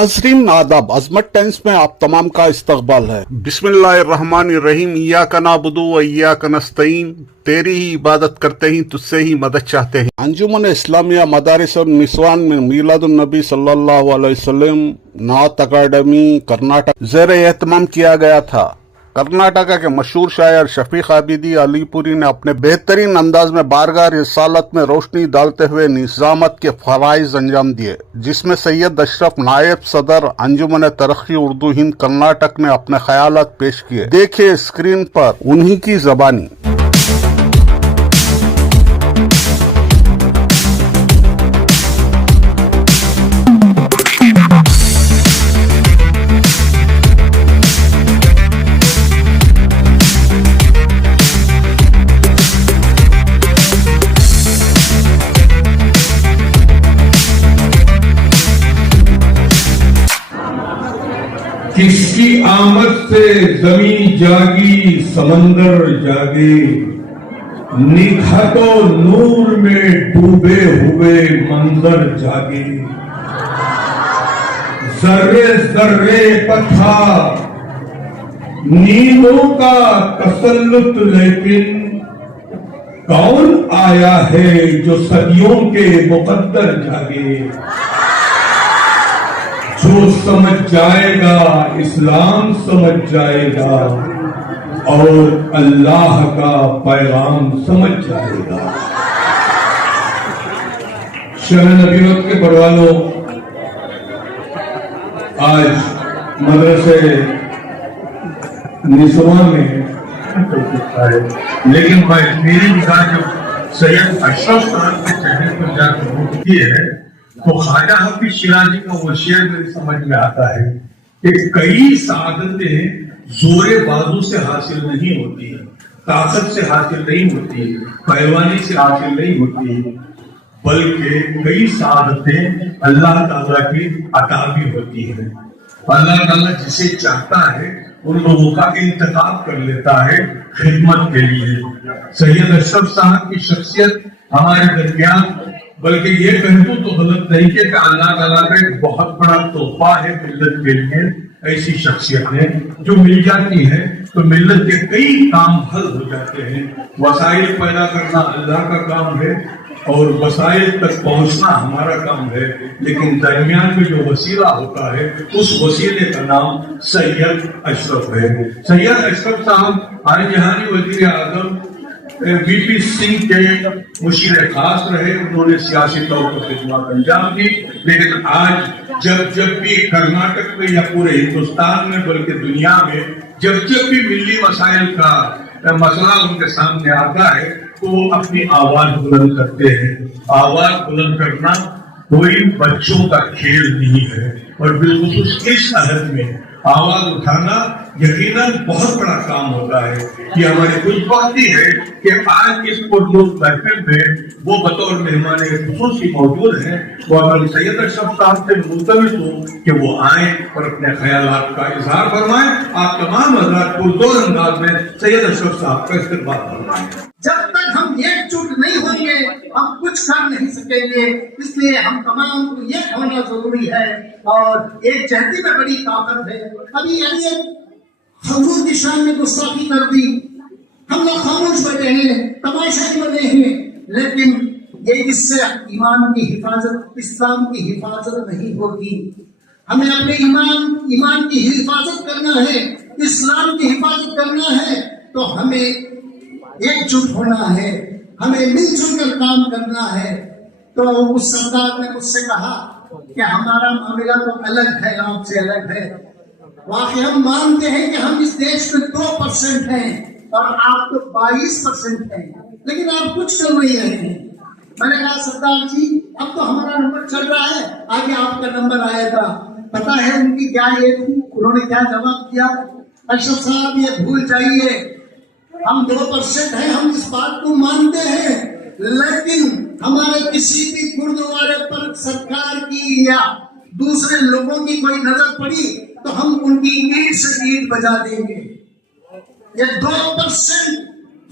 नाजरीन आदाब, अजमत टाइम्स में आप तमाम का इस्तकबाल है। बिस्मिल्लाहिर्रहमानिर्रहीम, इय्याका नअबुदु व इय्याका नस्तईन। तेरी ही इबादत करते ही तुझसे ही मदद चाहते हैं। अंजुमन इस्लामिया मदारिस और निस्वान में मीलादुन नबी सल्लल्लाहु अलैहि वसल्लम नात अकादमी कर्नाटक ज़ेर एहतमाम किया गया था। कर्नाटका के मशहूर शायर शफीक आबिदी अलीपुरी ने अपने बेहतरीन अंदाज में बारगाह रिसालत में रोशनी डालते हुए निज़ामत के फराइज अंजाम दिए, जिसमें सैयद अशरफ नायब सदर अंजुमन तरक्की उर्दू हिंद कर्नाटक ने अपने ख्यालात पेश किए। देखिए स्क्रीन पर उन्हीं की ज़बानी। किसकी आमद से जमीन जागी समंदर जागे, निखातो नूर में डूबे हुए मंजर जागे। जर्रे जर्रे पथा नींदों का तसल्लुत, लेकिन कौन आया है जो सदियों के मुकद्दर जागे। जो समझ जाएगा इस्लाम समझ जाएगा और अल्लाह का पैगाम समझ जाएगा। शरण अभिमत के बरवालों, आज मदरसे निस्वां में लेकिन मेरी निगाह जो सैयद अशरफ साहब के चेहरे पर जाकर होती है तो ख्वाजा हाफिज शिराजी का वो शेर मेरी समझ में आता है कि कई सादतें जोरे बाजू से हासिल नहीं होती है, ताकत से हासिल नहीं होती है, पहलवानी से हासिल नहीं होती है, बल्कि कई सादतें अल्लाह ताला की अता भी होती है। अल्लाह ताला जिसे चाहता है उन लोगों का इंतखाब कर लेता है खिदमत के लिए। सैयद अशरफ साहब की शख्सियत हमारे दरमियान, बल्कि ये कहूँ तो गलत नहीं कि अल्लाह ताला का एक बहुत बड़ा तोहफा है मिल्लत के लिए। ऐसी शख्सियत है जो मिल जाती है तो मिल्लत के कई काम हल हो जाते हैं। वसाइल पैदा करना अल्लाह का काम है और वसाइल तक पहुंचना हमारा काम है, लेकिन दरमियान में जो वसीला होता है उस वसीले का नाम सैयद अशरफ है। सैयद अशरफ साहब आज जहानी वजीर आजम वीपी सिंह के मुशीर खास रहे, उन्होंने सियासी तौर पर खिदमत अंजाम दी, लेकिन आज जब भी कर्नाटक में या पूरे हिंदुस्तान में बल्कि दुनिया में जब भी मिली मसाइल का मसला उनके सामने आता है तो वो अपनी आवाज बुलंद करते हैं। आवाज बुलंद करना कोई बच्चों का खेल नहीं है और बिल्कुल इस अहद में आवाज उठाना यकीनन बहुत बड़ा काम होता है। कि हमारी खुशबख्ती है कि आज इस पुरनूर महफिल में वो बतौर मेहमान खुसूसी मौजूद हैं। वो अगर सैयद अशरफ साहब से मुल्तमिस हूँ कि वो आए और अपने ख्यालात का इजहार फरमाएं। आप तमाम हज़रात पुरजोर अंदाज में सैयद अशरफ साहब का इस्तकबाल फरमाएं। जब तक हम एकजुट नहीं होंगे हम कुछ कर नहीं सकेंगे, इसलिए हम तमाम को एक होना जरूरी है और एक जहती में बड़ी ताकत है। अभी हुजूर की शान में गुस्ताखी कर दी, हम लोग खामोश बैठे हैं, तमाशा बने हैं, लेकिन ये इससे ईमान की हिफाजत, इस्लाम की हिफाजत नहीं होगी। हमें अपने ईमान की हिफाजत करना है, इस्लाम की हिफाजत करना है तो हमें एकजुट होना है, हमें मिलजुल कर काम करना है। तो उस सरदार ने मुझसे कहा कि हमारा मामला तो अलग है, आपसे अलग है। वाकई हम मानते हैं कि हम इस देश में 2% हैं और आप तो 22% हैं, लेकिन आप कुछ कर नहीं रहे हैं। मैंने कहा सरदार जी अब तो हमारा नंबर चल रहा है, आगे आपका नंबर आएगा। पता है उनकी क्या ये थी, उन्होंने क्या जवाब दिया? अशरफ साहब ये भूल जाइए, हम 2% हैं, हम इस बात को मानते हैं, लेकिन हमारे किसी भी गुरुद्वारे पर सरकार की या दूसरे लोगों की कोई नजर पड़ी तो हम उनकी ईंट से ईंट बजा देंगे। ये 2%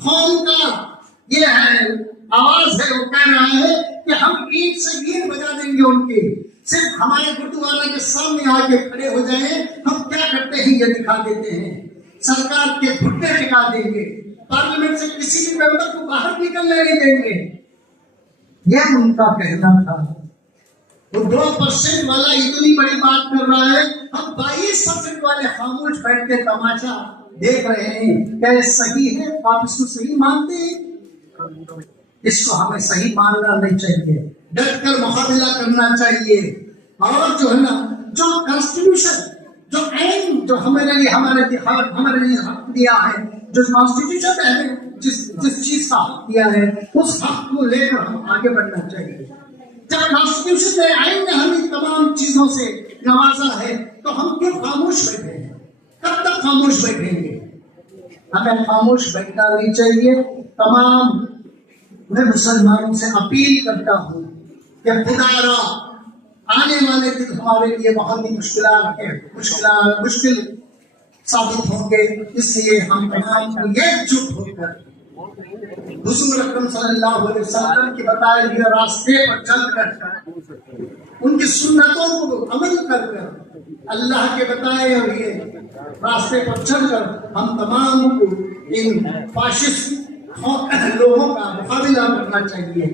कौम का ये है आवाज है, वो कह रहा है कि हम ईंट से ईंट बजा देंगे उनकी। صرف ہمارے گردوارے کے سامنے آ کے کھڑے ہو جائیں، ہم کیا کرتے ہیں یہ دکھا دیتے ہیں، سرکار کے گھٹنے ٹکا دیں گے، پارلیمنٹ سے کسی بھی ممبر کو باہر نکلنے نہیں دیں گے. یہ ان کا کہنا تھا. وہ 2% والا اتنی بڑی بات کر رہا ہے، ہم 22% والے خاموش بیٹھ کے تماشا دیکھ رہے ہیں. کیا یہ صحیح ہے؟ آپ اس کو صحیح مانتے ہیں؟ اس کو ہمیں صحیح ماننا نہیں چاہیے، ڈٹ کر مقابلہ کرنا چاہیے. اور جو ہے نا، جو کانسٹیٹیوشن، جو آئین جو ہمارے لیے حق دیا ہے، جو کانسٹیٹیوشن ہے جس چیز کا حق دیا ہے، اس حق کو لے کر ہم آگے بڑھنا چاہیے. جب کانسٹیٹیوشن نے، آئین نے ہمیں تمام چیزوں سے نوازا ہے تو ہم کیوں خاموش بیٹھے ہیں؟ کب تک خاموش بیٹھیں گے؟ ہمیں خاموش بیٹھنا نہیں چاہیے. تمام میں مسلمانوں سے اپیل کرتا ہوں کہ خدا را آنے والے دن ہمارے لیے بہت ہی مشکل ثابت ہوں گے. اس لیے ہم تمام کو ایک جٹ ہو کر حضور اکرم صلی اللہ علیہ وسلم کی بتائے ہوئے راستے پر چل کر، ان کی سنتوں کو عمل کر کر، اللہ کے بتائے ہوئے راستے پر چل کر ہم تمام کو ان فاشسٹ لوگوں کا مقابلہ کرنا چاہیے.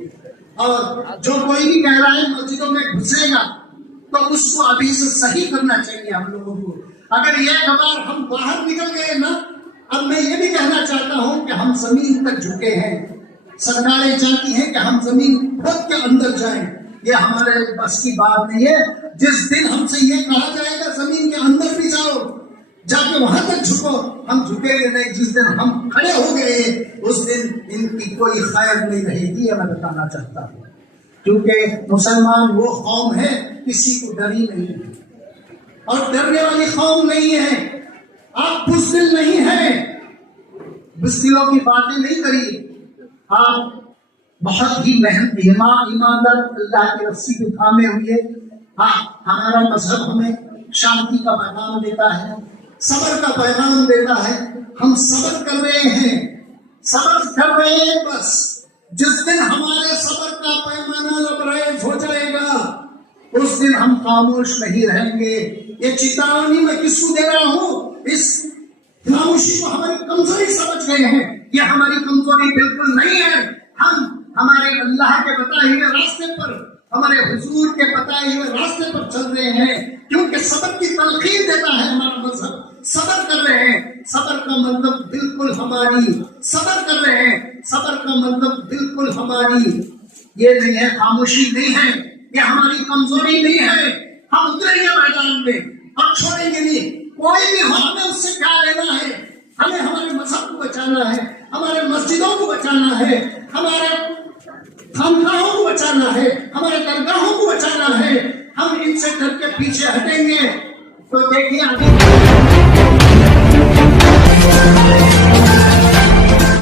اور جو کوئی بھی کہہ رہا ہے مسجدوں میں گھسے گا تو اس کو ابھی سے صحیح کرنا چاہیے ہم لوگوں کو. اگر ایک بار ہم باہر نکل گئے نا، اب میں یہ بھی کہنا چاہتا ہوں کہ ہم زمین تک جھکے ہیں. سرکاریں چاہتی ہیں کہ ہم زمین خود کے اندر جائیں، یہ ہمارے بس کی بات نہیں ہے. جس دن ہم سے یہ کہا جائے گا زمین کے اندر بھی جاؤ، جا کے وہاں تک جھکو، ہم جھکیں گے نہیں. جس دن ہم کھڑے ہو گئے اس دن ان کی کوئی خیر نہیں رہے گی. یہ میں بتانا چاہتا ہوں، کیونکہ مسلمان وہ قوم ہے کسی کو ڈری نہیں ہے اور ڈرنے والی قوم نہیں ہے. آپ بزدل نہیں ہیں، بزدلوں کی باتیں نہیں کریے. آپ بہت ہی محنت ایماندار اللہ کی رسی کو تھامے ہوئے. ہمارا مذہب ہمیں شانتی کا پیغام دیتا ہے، صبر کا پیغام دیتا ہے. ہم صبر کر رہے ہیں، صبر کر رہے ہیں. بس جس دن ہمارے صبر کا پیمانہ لبریز ہو جائے گا اس دن ہم خاموش نہیں رہیں گے. یہ چیتاونی میں کس کو دے رہا ہوں؟ اس خاموشی کو ہماری کمزوری سمجھ گئے ہیں. یہ ہماری کمزوری بالکل نہیں ہے. ہم ہمارے اللہ کے بتائے ہوئے راستے پر، ہمارے حضور کے بتائے ہوئے راستے پر چل رہے ہیں، کیونکہ صبر کی تلقین دیتا ہے ہمارا مذہب. صبر کر رہے ہیں، صبر کا مطلب بالکل ہماری، صبر کر رہے ہیں، صبر کا مطلب بالکل ہماری یہ نہیں ہے، خاموشی نہیں ہے، یہ ہماری کمزوری نہیں ہے. ہم اتریں گے میدان میں اور چھوڑیں گے نہیں. کوئی بھی ہو، ہمیں اس سے کیا لینا ہے؟ ہمیں ہمارے مذہب کو بچانا ہے، ہمارے مسجدوں کو بچانا ہے، ہمارے خانقاہوں کو بچانا ہے، ہمارے درگاہوں کو بچانا ہے. ہم ان سے ڈر کے پیچھے ہٹیں گے تو دیکھیے